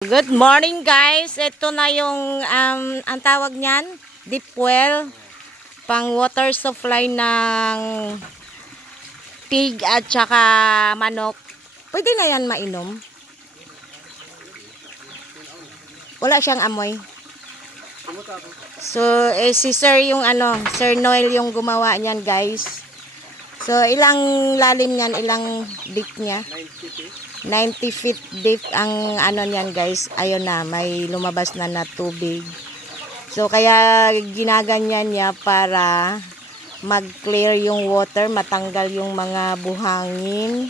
Good morning guys. Ito na yung ang tawag niyan, deep well, pang water supply ng pig at saka manok. Pwede na yan mainom. Wala siyang amoy. So si Sir yung Sir Noel yung gumawa niyan guys. So ilang lalim niyan, ilang deep niya? 90 feet deep ang niyan guys. Ayun na, may lumabas na tubig. So kaya ginaganyan niya para mag-clear yung water, matanggal yung mga buhangin.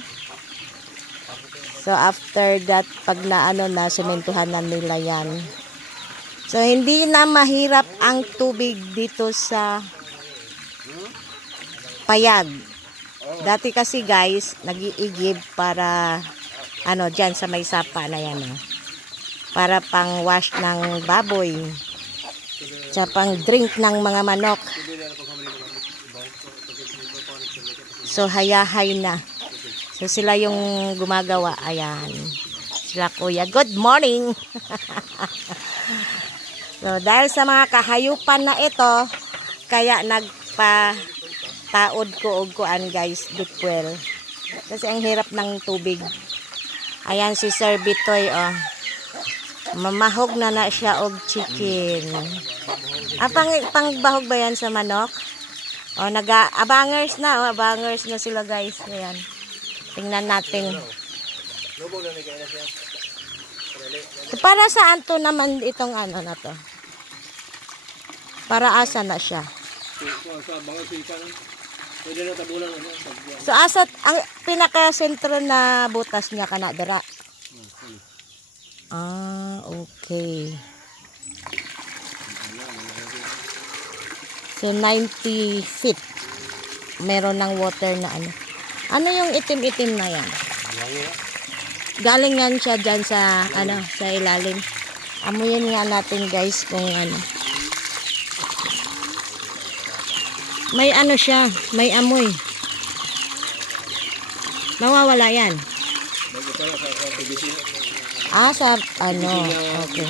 So after that, pag na sementuhan na nila yan. So hindi na mahirap ang tubig dito sa payag. Dati kasi guys, nag-iigib para dyan sa may sapa na yan. Para pang wash ng baboy. Sa pang drink ng mga manok. So hayahay na. So sila yung gumagawa. Ayan. Sila kuya. Good morning! So dahil sa mga kahayupan na ito, kaya nagpa-taod ko og kuan guys, deep well. Kasi ang hirap ng tubig. Ayan si Sir Bitoy, oh. Mamahog na siya og chicken. Pangbahog ba yan sa manok? Oh, abangers na, oh. Abangers na sila guys. Ayan. Tingnan natin. So, para saan to naman itong na to? Para asa na siya? So asat ang pinaka-sentro na butas niya kana dira. Okay. So 90 feet. Meron ng water na Ano yung itim-itim na yan? Galing yan siya dyan sa sa ilalim. Amuyin nga natin guys kung May siya, may amoy. Mawawala yan. Sa okay.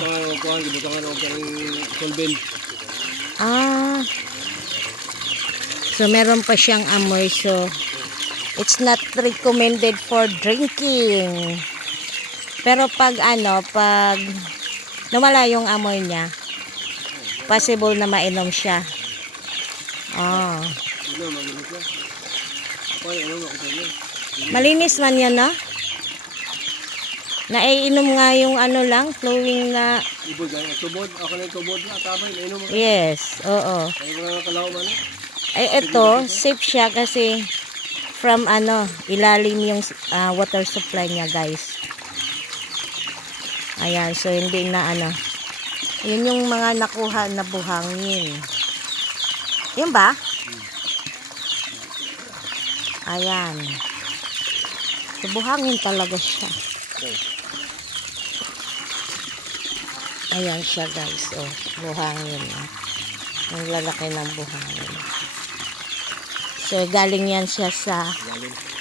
So meron pa siyang amoy, so it's not recommended for drinking. Pero pag pag nawala yung amoy niya, possible na mainom siya. Malinis man yan, no? Naiinom nga yung lang, flowing na. Yes, oo. Ito, safe siya kasi from ilalim yung water supply niya, guys. Ayan, so hindi na yun yung mga nakuha na buhangin. Yun ba? Ayan. So, buhangin talaga siya. Ayan siya guys. Oh, buhangin. Ang lalaki ng buhangin. So, galing yan siya sa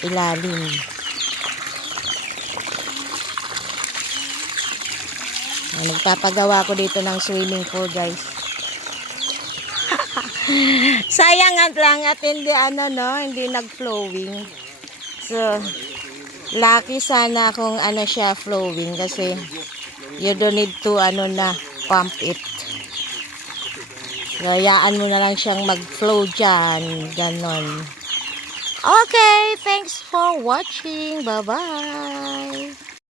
ilalim. Nagpapagawa ko dito ng swimming pool guys. Sayang lang at hindi hindi nag-flowing. So lucky sana kung siya flowing kasi you don't need to pump it. Hayaan mo na lang siyang mag-flow dyan, ganon. Okay, thanks for watching. Bye-bye.